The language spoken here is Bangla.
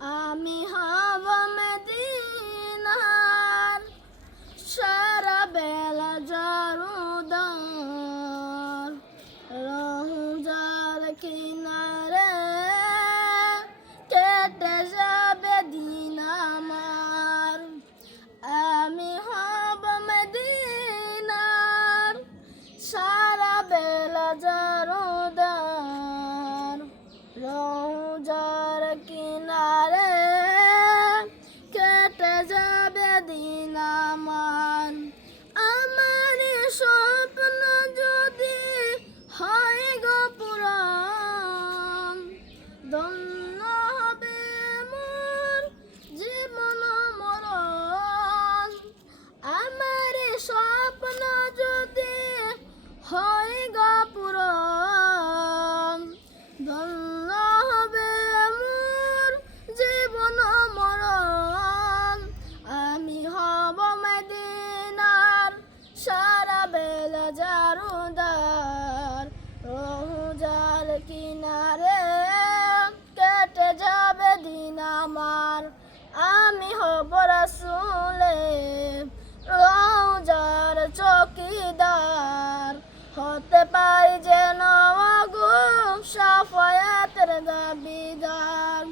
আমি হব মদিনার সারা বেলা জারুদার রোজার কিনারে কেটে যাবে দিন আমার। আমি হব মদিনার সারা বেলা জারুদার রোজার কিনারে কেটে যাবে দিন আমার। আমার স্বপ্ন যদি হয় গো পূরণ, ধন্য হবে মোর জীবন মরণ। আমার স্বপ্ন যদি হয় গো পূরণ, ধন্য হবে মোর জীবন মরণ। আমি হব মদিনার সারা বেলা জারুদার রোজার কিনারে কেটে যাবে দিন আমার। আমি হব রাসূলের রোজার চৌকিদার, হতে পারি যেন গো শাফায়াতের দাবিদার।